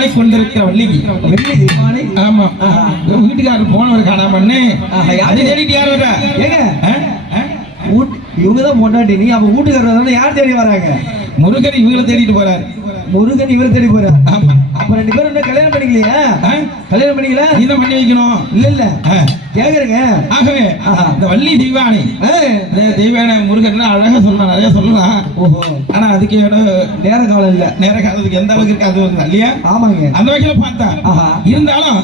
நீராடி கொண்டிருக்கிற வள்ளிக்கு ஆமா வீட்டுக்காரர் போனவர் காணாமன்னு அது தேடிட்டு யார் வர்றா? இவங்கதான் பொண்டாட்டி. நீ அப்ப வீட்டுக்காரர் யார் தேடி வராங்க? முருகன் இவங்களை தேடிட்டு போறாரு. முருகன் இவரை தேடி போறாரு. அப்ப 2 பேரும் இன்னும் கல்யாணம் பண்ணிக்கலையா? கல்யாணம் பண்ணிக்கல? நீதான் பண்ணி வைக்கணும். இல்ல கேக்குறேங்க. ஆகவே இந்த வள்ளி தெய்வானை தெய்வானை முருகன் அழகா சொல்லலாம், நிறைய சொல்லலாம். ஓஹோ. ஆனா அதுக்கு நேர காலம் இல்ல. நேர காலத்துக்கு எந்த அளவுக்கு இருக்கு அது வந்து இல்லையா? ஆமாங்க. அந்த வகையில பார்த்தா இருந்தாலும்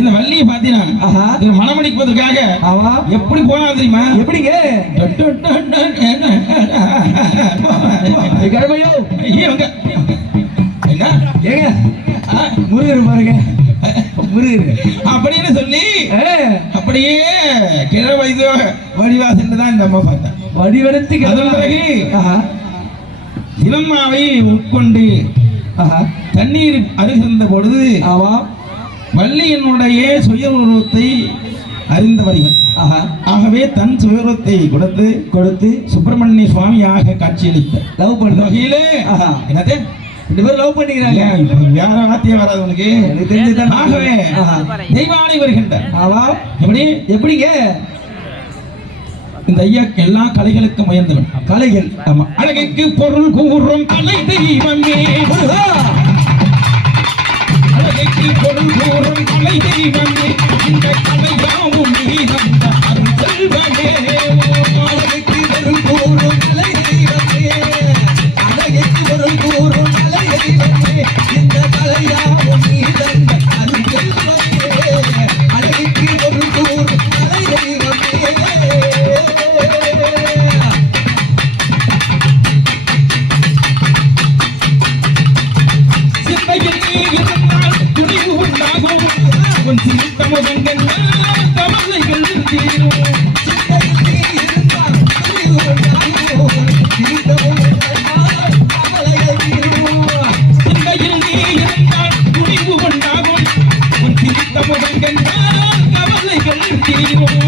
இந்த வள்ளியை பாத்தீங்கன்னா மனமடிப்பதற்காக எப்படி போனா தெரியுமா? எப்படிங்க? என்ன ஏங்க முருகர் பாருங்க முருகர் அப்படின்னு சொல்லி அப்படியே கிழ வயது வடிவா சென்றுதான் இந்த அம்மா பார்த்தேன். வடிவெடுத்து அதன் பிறகு இளம்மாவை உட்கொண்டு தண்ணீர் அருகிருந்த பொழுது வள்ளியினுடைய சுய உருவத்தை அறிந்தவர்கள். ஆகவே தன் சுயரூபத்தை கொடுத்து சுப்பிரமணிய சுவாமியாக காட்சியளித்த லவ் பண்ண வகையிலே என்னது 2 பேரும் லவ் பண்ணிக்கிறாங்க. வேற வார்த்தையே வராது உனக்கு தெரிஞ்சுதான். ஆகவே தெய்வானை வருகின்றார். எப்படிங்க? இந்த ஐயா எல்லா கலைகளுக்கும் முயன்றவன். கலைகள் ஆமா. அழகுக்கு பொருள் கூறும் கலை தெய்வமே, அழகுக்கு பொருள் கூறும் கலை தெய்வமே, இந்த கலையாவும் நீ தந்த அருள் செல்வமே. அழகுக்கு பொருள் கூறும் கலை தெய்வமே, அழகுக்கு பொருள் கூறும் கலை தெய்வமே, இந்த கலையாவும் நீ தந்த அருள் செல்வமே. அழகுக்கு பொருள் கூறும் கலை தெய்வமே. சிந்தையில் நீ இருந்தால் துணிவு உண்டாகும், உன் சித்தமுதங்கள் கவலைகள் தீரும். சிந்தையில் நீ இருந்தால் துணிவு உண்டாகும், சித்தமுதங்கள் கவலைகள் தீரும். சிந்தையில் நீ இருந்தால் துணிவு உண்டாகும், உன் சித்தமுதங்கள் கவலைகள் தீரும்.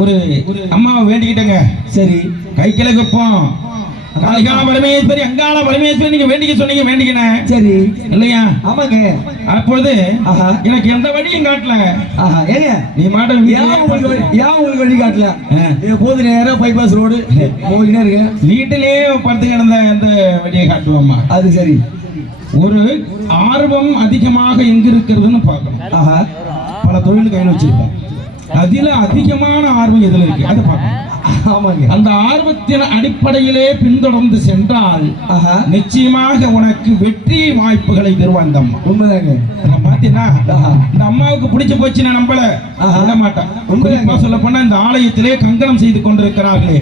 ஒரு அம்மாவை வேண்டிக்கிட்டங்க. சரி, கை கிழக்குப்போம் காளிகா பரமேஸ்வரி அங்காள பரமேஸ்வரி நீங்க வேண்டிக்க சொன்னீங்க, வேண்டிக்கினேன். சரி இல்லையா? ஆமாங்க. அப்பொழுது எனக்கு எந்த வழியும் காட்டல. ஏங்க நீ மாட்டம் ஏன் உங்களுக்கு வழி காட்டல? போது நேரம் பைபாஸ் ரோடு போயினே இருக்க, வீட்டிலே படுத்து கிடந்த எந்த வழியை காட்டுவோம்மா? அது சரி. ஒரு ஆர்வம் அதிகமாக எங்க இருக்கிறதுன்னு பார்க்கணும். பல தொழில் கையில் வச்சிருப்போம், அதில அதிகமான ஆர்வம் எதுல இருக்கு அதை பார்க்கணும். ஆமாங்க. அந்த ஆர்வத்தின் அடிப்படையிலே பின்தொடர்ந்து சென்றால் நிச்சயமாக உனக்கு வெற்றி வாய்ப்புகளை தருவான் இந்த அம்மா. உண்மைதாங்க. பாத்தீங்கன்னா இந்த அம்மாவுக்கு பிடிச்சு போச்சு, நான் நம்பல விட மாட்டேன். சொல்ல போனா இந்த ஆலயத்திலே கங்கணம் செய்து கொண்டிருக்கிறார்களே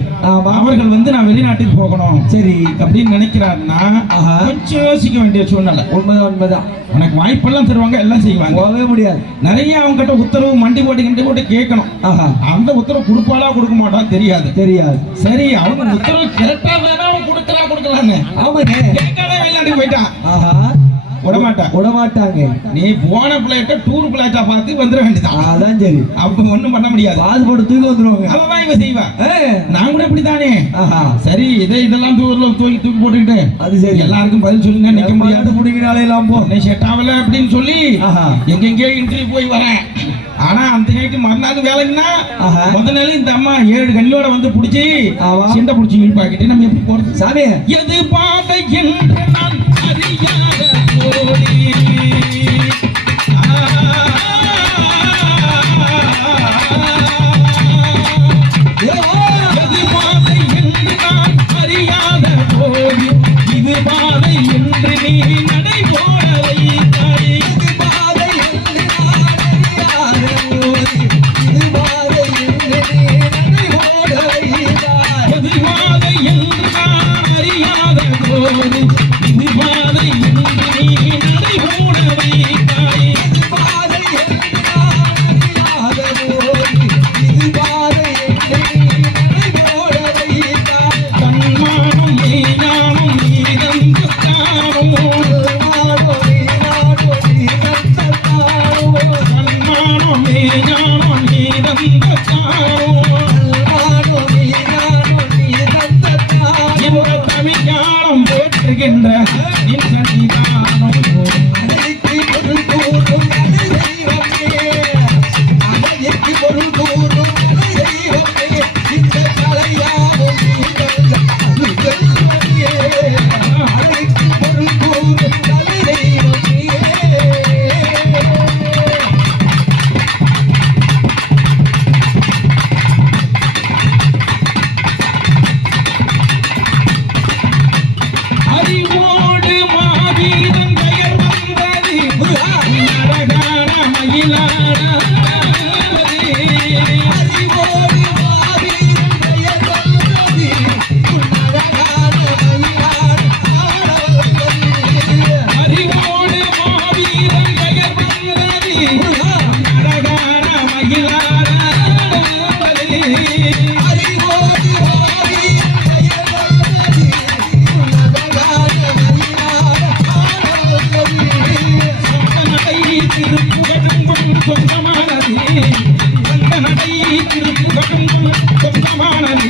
அவர்கள் வந்து நான் வெளிநாட்டுக்கு போகணும் சரி அப்படின்னு நினைக்கிறாருன்னா கொஞ்சம் யோசிக்க வேண்டிய சூழ்நிலை. உண்மைதான். உனக்கு வாய்ப்பெல்லாம் தருவாங்க, எல்லாம் செய்வாங்க, போகவே முடியாது. நிறைய அவங்க கிட்ட உத்தரவு மண்டி போட்டு கேட்கணும். அந்த உத்தரவு கொடுப்பாளா கொடுக்க மாட்டான் தெரியாது. சரி அவங்க உத்தரவு கரெக்டா கொடுக்கலான்னு அவங்க கேட்காத வெளிநாட்டுக்கு போயிட்டான். விடமாட்டாங்க. நீ போன பிள்ளைகிட்ட டூர் பிள்ளைட்டா பார்த்து வந்துட வேண்டியதான். அதான் சரி. அப்ப ஒண்ணும் பண்ண முடியாது. பாஸ்போர்ட் தூக்கி வந்துருவாங்க. அவன் இவ செய்வா. நான் கூட இப்படித்தானே. சரி இதெல்லாம் தூக்கி போட்டுக்கிட்டு அது சரி எல்லாருக்கும் பதில் சொல்லுங்க, நிக்க முடியாது, பிடிக்கிறாலே எல்லாம் போ நீ செட் ஆகல அப்படின்னு சொல்லி எங்கெங்கே இன்டர்வியூ போய் வரேன். ஆனா அந்த நைட்டு மறுநாள் வேலைன்னா முத நாள் இந்த அம்மா 7 கண்ணியோட வந்து பிடிச்சி சிண்டை பிடிச்சி இழுப்பாக்கிட்டு நம்ம எப்படி போறது? சாமி எது பாதை என்று நான் அறியாத போடி எது பாதை என்று நான் அறியாத போடி இது பாதை என்று நீ நடை போட வைத்தாய். இது பாதை வருகின்ற என் சன்னிதானம் அழகிக்கு பொருள் கூறும் அலை தெய்வமே அழகிக்கு பொருள் கூறும் அலை தெய்வமே இந்த கலையாவும் நீங்கள் அருள்வதியே அழகிக்கு பொருள் கூறும் அலை தெய்வமே அறிவோடு மாவீரன் பெயர் வந்தது அழகான மயிலாட அறிவோடு மாவீரன் பெயர் வந்தது அழகான மயிலாட அறிவோடு மாவீரன் பெயர் வந்தது அழகான மயிலாட அறிவோடு மாவீரன் பெயர் வந்தது நடை திருப்புகடும் சொந்தமானது அந்த நடை திருப்புகடும் சொந்தமானது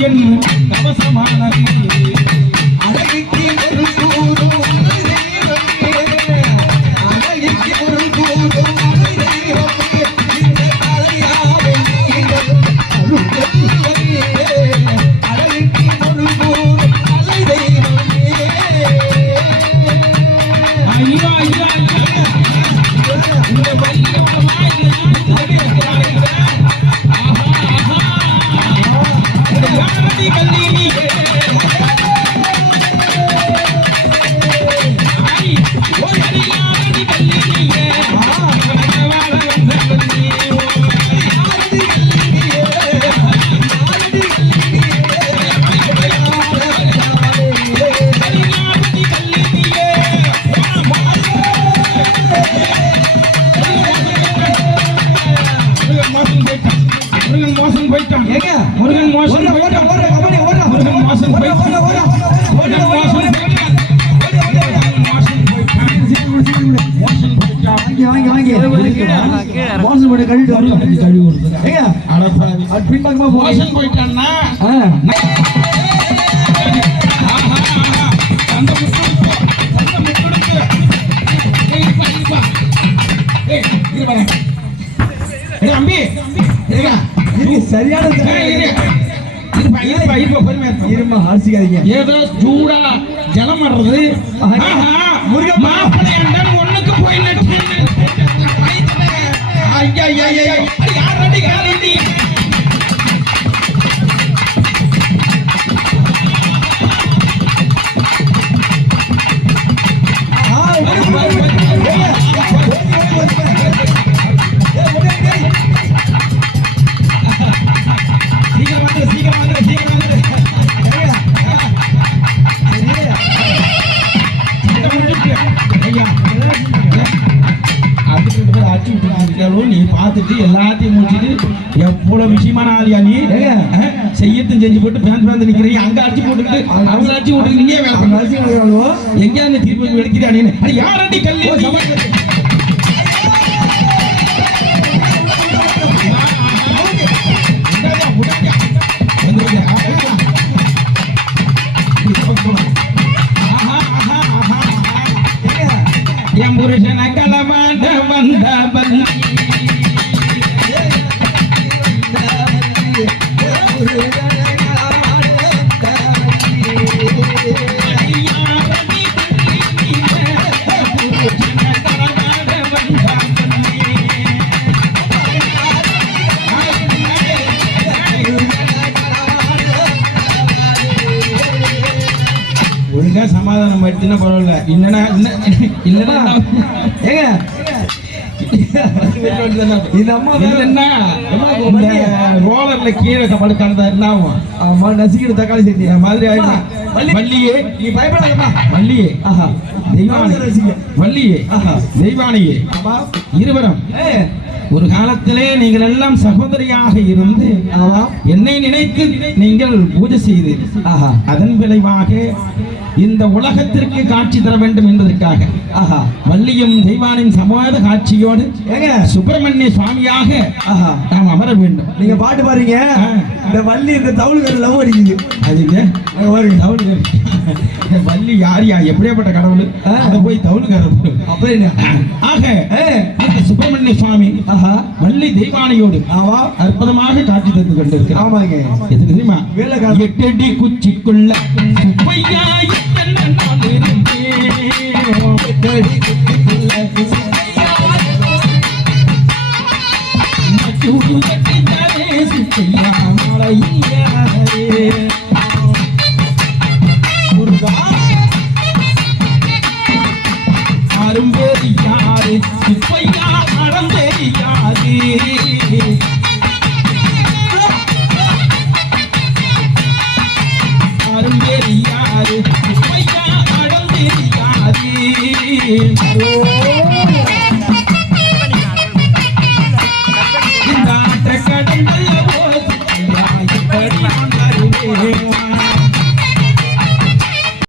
என் கவசமானது அழகிக்கு ஒரு கூறும் தெய்வமே அழகிக்கு ஒரு கூறும் தெய்வமே இந்த கலையாவும் நீங்கள் அருள்வதியே அழகிக்கு ஒரு கூறும் அலை தெய்வமே ஐயா ஐயா ஐயா இந்த வள்ளியோட மோசம் போயிட்டான் ஏங்க முருகன் மோசம் ஓடுற ஓடுற ஓடுற கபடி ஓடுற முருகன் மோசம் ஓடுற போயிட்டான் ஓடுற ஓடுற முருகன் மோசம் போயிட்டான் மோசம் போயிட்டான் மோசம் போயிட்டான் வாங்கி மோசம் போட்டு கழுவிட்டு வரலாம் கழுவி கொடுத்துறேன் ஏங்க அடப்பாவி அது பின்பக்கமா போங்க மோசம் போயிட்டான்னா அந்த முட்டுடுப்பு அந்த முட்டுடுப்பு அம்பி சரியான இருமா ஆசிக்காதீங்க ஏதோ சூடா ஜலம் வர்றது மாப்பிள்ளையாண்டன் ஒண்ணுக்கு போய் யாரடி சீக்கிரம் வந்து ஐயா நீ பார்த்துட்டு எல்லாத்தையும் முடிச்சுட்டு எவ்வளவு விஷயமான ஆளியா நீ செய்யட்டும் செஞ்சு போட்டு பேந்து நிக்கிறீங்க அங்க அடிச்சு போட்டுக்கிட்டு அவங்க அடிச்சு போட்டு நீங்க எங்க அந்த திருப்பி எடுக்கிறா நீ அது யாரடி கல்லி என் புருஷன களமாட வந்த பல்லி ஒழுங்கா சமாதானம் படுத்தினா பரவாயில்ல இல்லைன்னா இல்லைன்னா ஏங்க இந்த அம்மா இல்லைன்னா இந்த ரோலர்ல கீழே படுக்கிறதா இருந்தா ஆமா நசிக்கிற தக்காளி சட்னி மாதிரி ஆயிடும் வள்ளியே நீ பயப்படாதம்மா வள்ளியே ஆஹா தெய்வானி வள்ளியே ஆஹா தெய்வானியே ஆமா இருவரும் ஒரு காலத்திலே நீங்கள் எல்லாம் சகோதரியாக இருந்து என்னை நினைத்து நீங்கள் பூஜை செய்து அதன் விளைவாக இந்த உலகத்திற்கு காட்சி தர வேண்டும் என்பதற்காக ஆஹா வள்ளியும் தெய்வானின் சமாத காட்சியோடு ஏங்க சுப்பிரமணிய சுவாமியாக ஆஹா நாம் அமர வேண்டும். நீங்க பாட்டு பாருங்க இந்த வள்ளி இந்த தவுளுக்கு லவ் அடிக்குது அதுங்க தவுளுகர் வள்ளி யாரியா எப்படியாப்பட்ட கடவுள் அதை போய் தவுளுகர் அப்புறம் என்ன ஆக இந்த சுப்பிரமணிய சுவாமி ஆஹா வள்ளி தெய்வானையோடு ஆமா அற்புதமாக காட்சி தந்து கொண்டிருக்கிறார். ஆமாங்க எதுக்கு தெரியுமா? வேலைக்காரன் 8 அடி குச்சிக்குள்ள சுப்பையா எத்தனை நாள் இருந்தேன். 8 அடி குச்சிக்குள்ள சூடு கட்டித்தாரே சுப்பையா மலையாரே. யாரும் தெரியாது சுப்பையா மரம் தெரியாது. யாரும் தெரியாது சுப்பையா மரம் தெரியாது. இந்த ஆட்ட கடந்தல்ல போது சுப்பையா எப்படி வந்தாருவே.